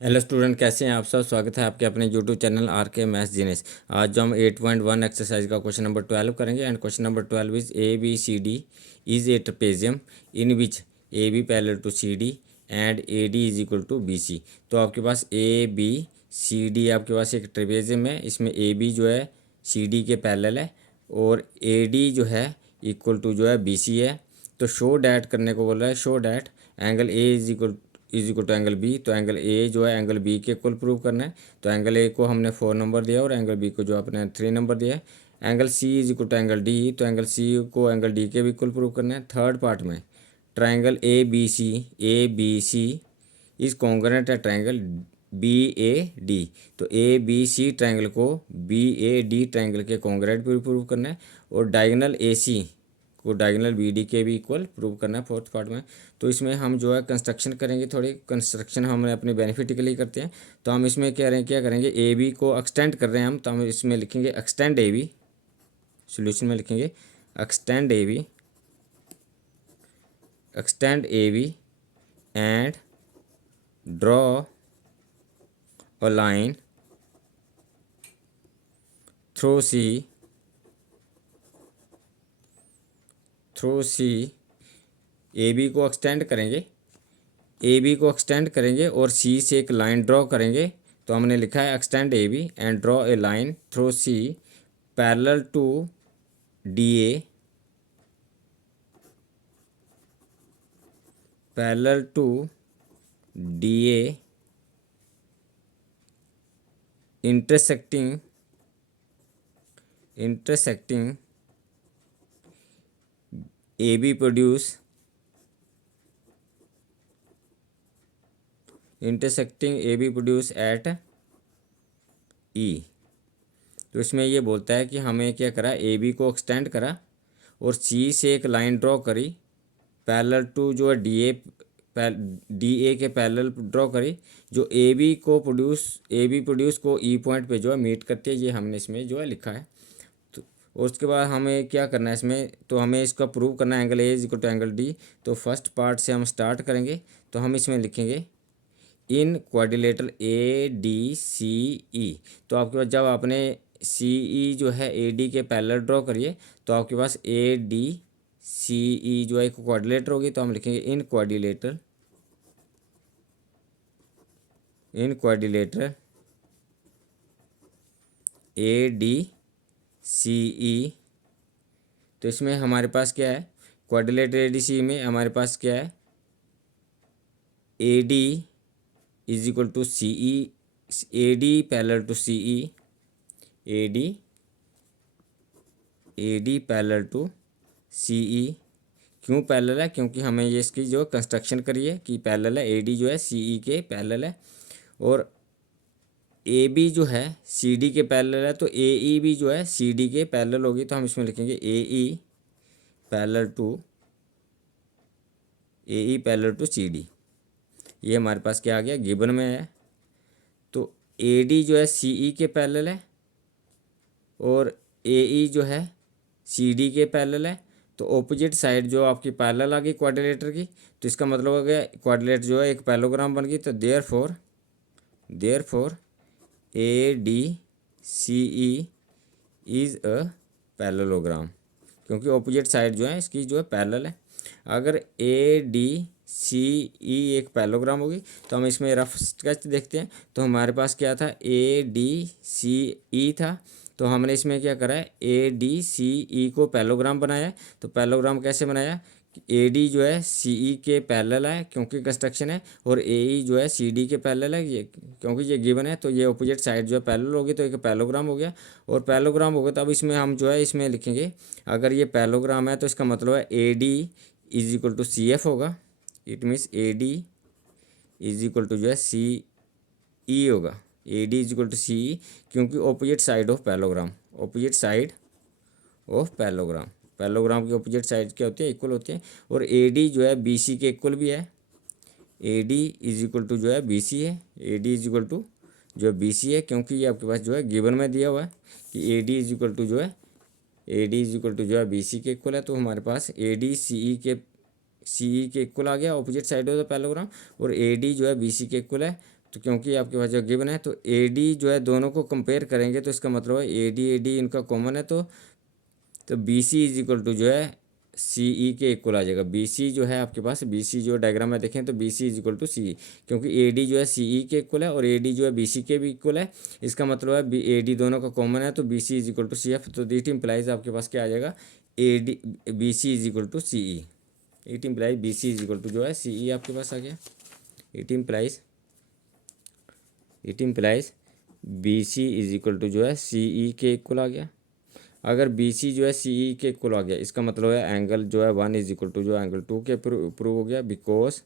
Hello student, कैसे हैं आप सब। स्वागत है आपके अपने यूट्यूब चैनल आर के मैथ्स जीनियस। आज जो हम 8.1 एक्सरसाइज का क्वेश्चन नंबर 12 करेंगे। And question number 12 is A B C D is a trapezium in which A B parallel to C D and A D is equal to B C. तो आपके पास A B C D आपके पास एक trapezium है। इसमें A B जो है C D के पैरेलल है और ए डी जो है इक्वल टू जो है बी सी है। तो शो डैट करने को बोल रहा है। Show that angle A is equal to angle B. तो एंगल ए जो है एंगल बी के इक्वल प्रूव करना है। तो एंगल ए को हमने 4 नंबर दिया और एंगल बी को जो आपने 3 नंबर दिया है। Angle C is equal to angle D. तो एंगल सी को एंगल डी के भी इक्वल प्रूव करना है। थर्ड पार्ट में triangle A B C is congruent है ट्राइंगल बी ए डी। तो ए बी सी ट्राइंगल को बी ए डी ट्राइंगल के कॉन्ग्रुएंट भी प्रूव करना है और डायगोनल ए सी को डायगोनल बी डी के भी इक्वल प्रूव करना है फोर्थ पार्ट में। तो इसमें हम जो है कंस्ट्रक्शन करेंगे। थोड़ी कंस्ट्रक्शन हम अपने बेनिफिट के लिए करते हैं। तो हम इसमें क्या करेंगे, ए बी को एक्सटेंड कर रहे हैं हम। तो हम इसमें लिखेंगे एक्सटेंड ए बी। सोल्यूशन में लिखेंगे extend A B and draw a line through C. A B को एक्सटेंड करेंगे और सी से एक लाइन ड्रॉ करेंगे। तो हमने लिखा है extend A B and draw a line through C parallel to D A intersecting A B produce at E. तो इसमें ये बोलता है कि हमें क्या करा, ए बी को एक्सटेंड करा और सी से एक लाइन ड्रॉ करी पैरेलल टू जो है डी ए के पैरेलल ड्रॉ करी जो ए बी प्रोड्यूस को ई पॉइंट पे जो है मीट करती है। ये हमने इसमें जो है लिखा है। तो और उसके बाद हमें क्या करना है इसमें, तो हमें इसका प्रूव करना है angle A is equal to angle D. तो फर्स्ट पार्ट से हम स्टार्ट करेंगे। तो हम इसमें लिखेंगे इन क्वाड्रिलेटरल ए डी सी ई। तो आपके पास जब आपने सी ई जो है ए डी के पैरेलल ड्रॉ करिए तो आपके पास ए डी सी ई जो है एक क्वाड्रिलेटर होगी। तो हम लिखेंगे इन क्वाड्रिलेटर ए डी सी ई। तो इसमें हमारे पास क्या है, क्वाड्रिलेटर ए डी सी में हमारे पास क्या है, A D is equal to C E, A D parallel to C E, A D parallel to C E. क्यों पैरेलल है, क्योंकि हमें ये इसकी जो कंस्ट्रक्शन करी है कि पैरेलल है। ए डी जो है सी ई के पैरेलल है और ए बी जो है सी डी के पैरेलल है। तो ए ई भी जो है सी डी के पैरेलल होगी। तो हम इसमें लिखेंगे A E parallel to C D. ये हमारे पास क्या आ गया, गिवन में है। तो ए डी जो है सी ई के पैरेलल है और ए ई जो है सी डी के पैरेलल है। तो ऑपोजिट साइड जो आपकी पैरेलल आ गई क्वाड्रिलेटर की। तो इसका मतलब हो गया क्वाड्रिलेटर जो है एक पैरेललोग्राम बन गई। तो therefore A D C E is a parallelogram, क्योंकि ऑपोजिट साइड जो है इसकी जो है पैरेलल है। अगर ए डी सी ई एक पैरेललोग्राम होगी तो हम इसमें रफ स्केच देखते हैं। तो हमारे पास क्या था, ए डी सी ई था। तो हमने इसमें क्या करा है, ए डी सी ई को पैरेललोग्राम बनाया है। तो पैरेललोग्राम कैसे बनाया, ए डी जो है सी ई के पैरेलल है क्योंकि कंस्ट्रक्शन है, और ए ई जो है सी डी के पैरेलल है ये क्योंकि ये गिवन है। तो ये ऑपोजिट साइड जो है पैरेलल होगी। तो एक पैरेललोग्राम हो गया और पैरेललोग्राम हो गया। तो अब इसमें हम जो है इसमें लिखेंगे, अगर ये पैरेललोग्राम है तो इसका मतलब है A D is equal to C F होगा। It means A D is equal to जो है सी ई होगा। A D is equal to C E, क्योंकि opposite side of parallelogram parallelogram की ऑपोजिट साइड क्या होती है, इक्वल होती है। और ए डी जो है बी सी के इक्वल भी है। A D is equal to जो है बी सी है। A D is equal to जो है बी सी है, क्योंकि ये आपके पास जो है गिवन में दिया हुआ है कि A D is equal to जो है बी सी के इक्वल है। तो हमारे पास ए डी सी ई के इक्वल आ गया opposite side of the parallelogram, और ए डी जो है बी सी के इक्वल है तो क्योंकि आपके पास जो गिवन है तो ए डी जो है दोनों को कंपेयर करेंगे तो इसका मतलब है ए डी इनका कॉमन है, तो B C is equal to जो है सी ई के इक्वल आ जाएगा। बी सी जो है आपके पास, बी सी जो डायग्राम में देखें तो B C is equal to C E, क्योंकि ए डी जो है सी ई के इक्वल है और ए डी जो है बी सी के भी इक्वल है। इसका मतलब है बी ए डी दोनों का कॉमन है, तो B C is equal to C F. तो इट इम्प्लाइज आपके पास क्या आ जाएगा, A D B C is equal to C E. It implies B C is equal to जो है सी ई आपके पास आ गया। It implies B C is equal to जो है सी ई के इक्वल आ गया। अगर बी सी जो है सी ई के इक्वल आ गया, इसका मतलब है एंगल जो है वन इज इक्वल टू जो एंगल टू के प्रूव हो गया, because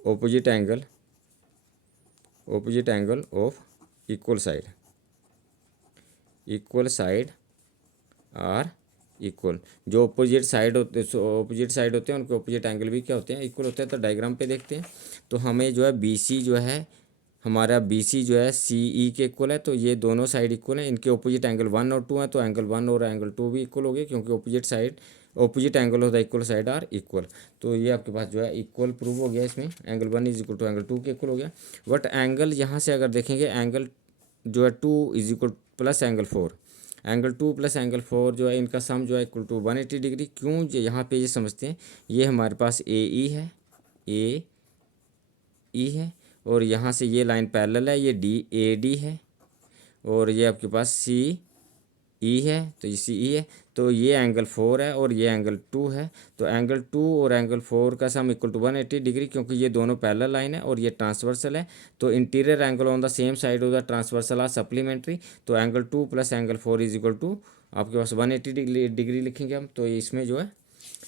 opposite angle of equal side are equal. जो ऑपोजिट साइड होते हैं उनके ऑपोजिट एंगल भी क्या होते हैं, इक्वल होते हैं। तो डायग्राम पे देखते हैं, तो हमें जो है बी सी जो है हमारा बी सी जो है सी ई के इक्वल है, तो ये दोनों साइड इक्वल हैं। इनके ऑपोजिट एंगल वन और टू हैं, तो एंगल वन और एंगल टू भी इक्वल हो गए, क्योंकि opposite angle of the equal side are equal. तो ये आपके पास जो है इक्वल प्रूव हो गया। इसमें angle one is equal to angle two के इक्वल हो गया। बट एंगल यहाँ से अगर देखेंगे, एंगल जो है to is equal plus angle two plus angle four जो है इनका सम जो है इक्वल टू 180 डिग्री। क्यों, यहाँ पे ये समझते हैं, ये हमारे पास ए ई है और यहाँ से ये लाइन पैरेलल है, ये डी ए डी है और ये आपके पास सी ई है, तो ये सी ई है। तो ये एंगल फोर है और ये एंगल टू है, तो एंगल टू और एंगल फोर का सम इक्वल टू 180 डिग्री, क्योंकि ये दोनों पैरेलल लाइन है और ये ट्रांसवर्सल है। तो interior angle on the same side of the transversal are supplementary. तो angle two plus angle four is equal to आपके पास 180 डिग्री लिखेंगे हम। तो इसमें जो है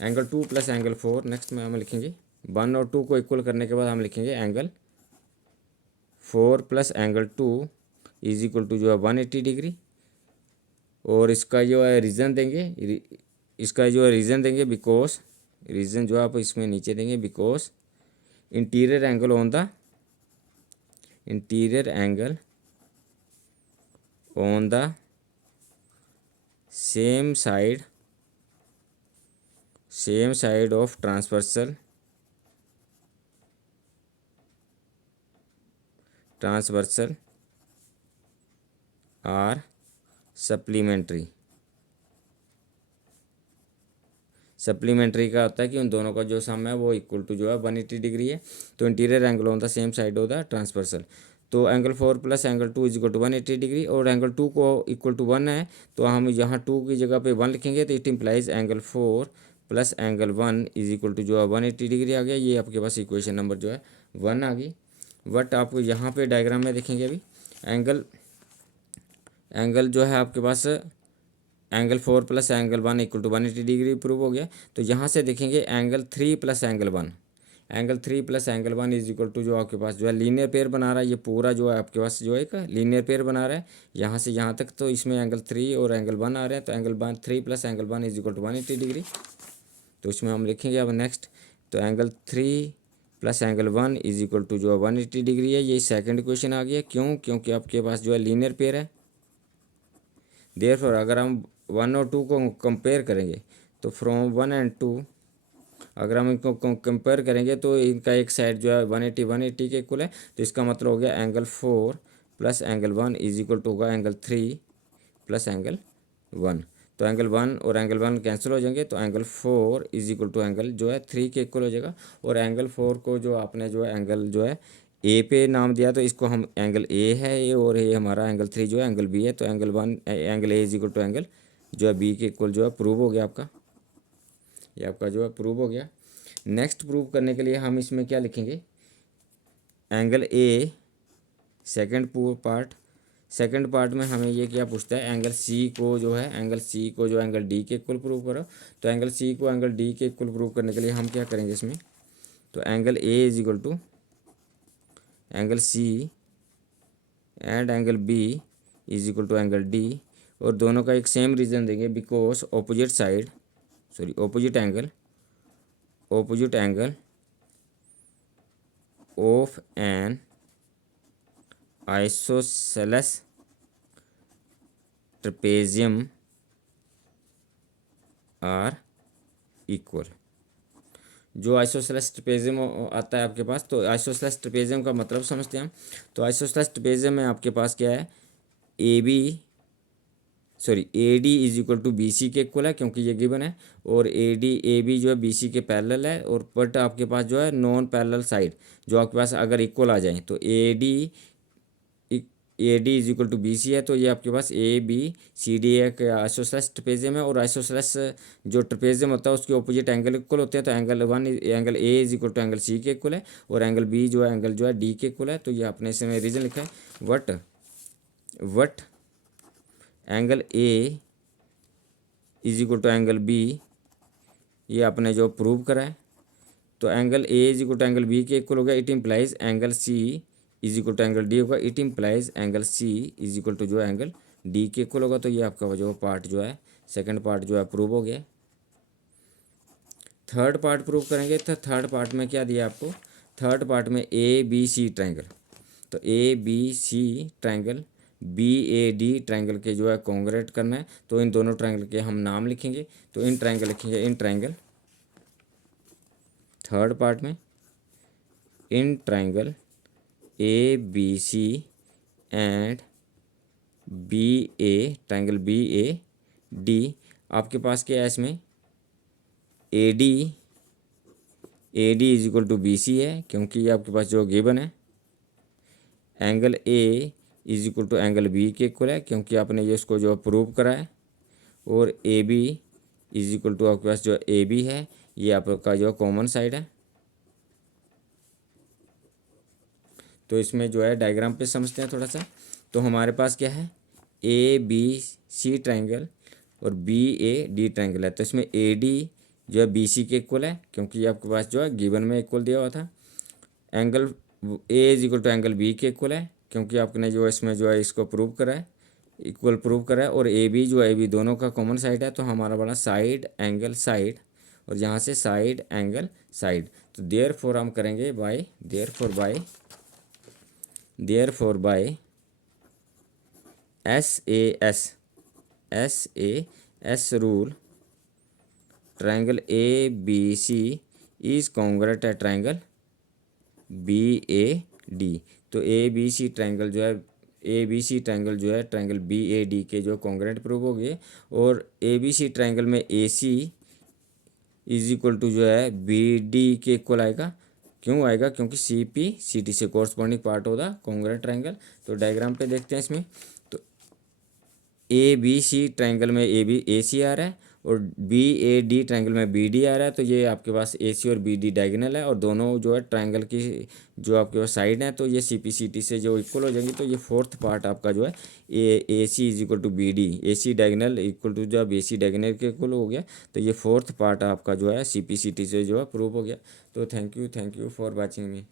angle two plus angle four next में हम लिखेंगे, वन और टू को इक्वल करने के बाद हम लिखेंगे angle four plus angle two is equal to जो है 180 डिग्री। और इसका जो है रीज़न देंगे, बिकॉज रीज़न जो आप इसमें नीचे देंगे, because interior angle on the same side of transversal are supplementary का होता है कि उन दोनों का जो सम है वो इक्वल टू जो है 180 डिग्री है। तो interior angle on the same side of the transversal, तो angle four plus angle two is equal to 180 degree और एंगल टू को इक्वल टू वन है, तो हम यहाँ टू की जगह पे वन लिखेंगे। तो it implies angle four plus angle one is equal to जो है 180 डिग्री आ गया। ये आपके पास इक्वेशन नंबर जो है वन आ गई। बट आप यहाँ पे डायग्राम में देखेंगे, अभी एंगल जो है आपके पास angle four plus angle one equal to 180 degree prove हो गया। तो यहाँ से देखेंगे angle three plus angle one is equal to जो आपके पास जो है लीनियर पेयर बना रहा है। ये पूरा जो है आपके पास जो है एक लीनियर पेयर बना रहा है यहाँ से यहाँ तक। तो इसमें एंगल थ्री और एंगल वन आ रहे हैं, तो angle one three plus angle one is equal to 180 degree. तो इसमें हम लिखेंगे अब नेक्स्ट, तो angle three plus angle one is equal to जो है 180 डिग्री है। ये सेकंड इक्वेशन आ गया। क्यों, क्योंकि आपके पास जो है लीनियर पेयर है। देयरफॉर अगर हम वन और टू को कंपेयर करेंगे, तो फ्रॉम वन एंड टू अगर हम इनको कंपेयर करेंगे तो इनका एक साइड जो है 180 के इक्वल है। तो इसका मतलब हो गया angle four plus angle one is equal to होगा angle three plus angle one. तो एंगल वन और एंगल वन कैंसिल हो जाएंगे, तो angle four is equal to angle जो है थ्री के इक्वल हो जाएगा। और एंगल फोर को जो आपने जो है एंगल जो है ए पे नाम दिया, तो इसको हम एंगल ए है ये, और ये हमारा एंगल थ्री जो है एंगल बी है। तो angle A is equal to angle जो है बी के इक्वल जो है प्रूव हो गया आपका, ये आपका जो है प्रूव हो गया। नेक्स्ट प्रूव करने के लिए हम इसमें क्या लिखेंगे, एंगल ए सेकंड पार्ट में हमें ये क्या पूछता है, एंगल सी को जो एंगल डी के इक्वल प्रूव करो। तो एंगल सी को एंगल डी के इक्वल प्रूव करने के लिए हम क्या करेंगे इसमें, तो angle A is equal to angle C and angle B is equal to angle D, और दोनों का एक सेम रीज़न देंगे, because opposite angle of an isosceles trapezium are equal. जो आइसोसेलेस ट्रेपेजियम आता है आपके पास, तो आइसोसेलेस ट्रेपेजियम का मतलब समझते हैं हम। तो आइसोसेलेस ट्रेपेजियम में आपके पास क्या है, A D is equal to B C के इक्वल है, क्योंकि ये गिवन है। और ए बी जो है बी सी के पैरेलल है, और बट आपके पास जो है नॉन पैरेलल साइड जो आपके पास अगर इक्वल आ जाए, तो A D is equal to B C है, तो ये आपके पास ए बी सी डी एक आइसोसेलेस ट्रेपेजियम है। और आइसोसेलेस जो ट्रेपेजियम होता है उसके ऑपोजिट एंगल इक्वल होते हैं, तो angle A is equal to angle C के इक्वल है, और एंगल बी जो है एंगल जो है डी के इक्वल है। तो ये आपने इसमें रीजन लिखा है, what angle A is equal to angle B, ये आपने जो प्रूव करा है। तो angle A is equal to angle B के इक्वल हो गया, it implies angle C is equal to angle D होगा, it implies angle C is equal to जो है एंगल डी के इक्वल होगा। तो ये आपका जो पार्ट जो है, सेकंड पार्ट जो है प्रूव हो गया। थर्ड पार्ट प्रूव करेंगे, तो थर्ड पार्ट में क्या दिया आपको, थर्ड पार्ट में ए बी सी ट्राइंगल, तो A B C triangle B A D triangle के जो है कॉन्ग्रेट करना है। तो इन दोनों ट्राइंगल के हम नाम लिखेंगे, तो इन ट्राइंगल लिखेंगे, इन ट्राइंगल थर्ड पार्ट में in triangle A B C and B A, triangle B A D. आपके पास क्या है इसमें, A D is equal to B C है, क्योंकि ये आपके पास जो गिवन है। Angle A is equal to angle B के इक्वल है, क्योंकि आपने ये इसको जो प्रूव करा है। और A B is equal to आपके पास जो ए बी है, ये आपका जो कॉमन साइड है। तो इसमें जो है डायग्राम पे समझते हैं थोड़ा सा। तो हमारे पास क्या है, ए बी सी ट्राइंगल और बी ए डी ट्राइंगल है। तो इसमें ए डी जो है बी सी के इक्वल है, क्योंकि ये आपके पास जो है गिवन में इक्वल दिया हुआ था। Angle A is equal to angle B के इक्वल है, क्योंकि आपने जो इसमें जो है इसको प्रूव करा है, इक्वल प्रूव करा है। और ए बी जो है, ए बी दोनों का कॉमन साइड है, तो हमारा बना साइड एंगल साइड, और यहाँ से साइड एंगल साइड। तो देयर फोर हम करेंगे by S rule, triangle A B C is congruent है ट्राइंगल बी ए डी। तो ए बी सी ट्राइंगल जो है ट्राइंगल बी ए डी के जो कॉन्ग्रेंट प्रूव हो गए। और ए बी सी ट्राइंगल में ए सी इज इक्वल टू जो है बी डी के इक्वल आएगा। क्यों आएगा, क्योंकि सी पी सी टी से कोरस्पॉन्डिंग पार्ट होगा कॉन्ग्रेंट ट्राइंगल। तो डायग्राम पे देखते हैं इसमें, तो ए बी सी ट्राइंगल में ए सी आ रहा है, और बी ए डी ट्राइंगल में बी डी आ रहा है। तो ये आपके पास ए सी और बी डी डायगोनल है, और दोनों जो है ट्राइंगल की जो आपके पास साइड है, तो ये सी पी सी टी से जो इक्वल हो जाएंगी। तो ये फोर्थ पार्ट आपका जो है A C is equal to B D, A C diagonal equal to जो बी सी डायगोनल के इक्वल हो गया। तो ये फोर्थ पार्ट आपका जो है सी पी सी टी से जो है प्रूव हो गया। तो thank you for watching me.